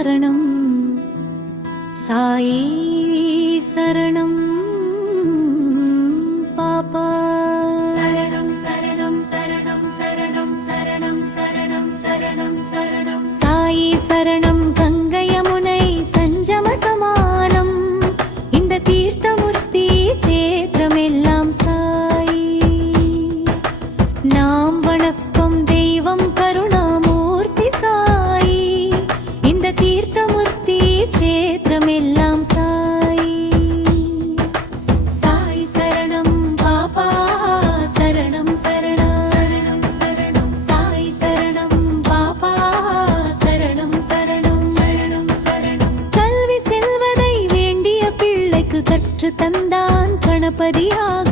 சரணம் சாயி சரணம் பாபா சரணம் சரணம் சரணம் சரணம் சரணம் சரணம் சரணம் சரணம் சாயி சரணம் கங்கை யமுனை சஞ்சம சமானம் இந்த தீர்த்தமூர்த்தி சேத்திரமெல்லாம் சாயி நாம் வணக்கம் தெய்வம் கருணாமூர்த்தி சாயி இந்த தீர்த்தமூர்த்தி சேத்திரமெல்லாம் சாயி சாயி சரணம் பாபா சரணம் சரணம் சரணம் சரணம் சாயி சரணம் பாபா சரணம் சரணம் சரணம் சரணம் கல்வி செல்வதை வேண்டிய பிள்ளைக்கு கற்று தந்தான் கணபதியாக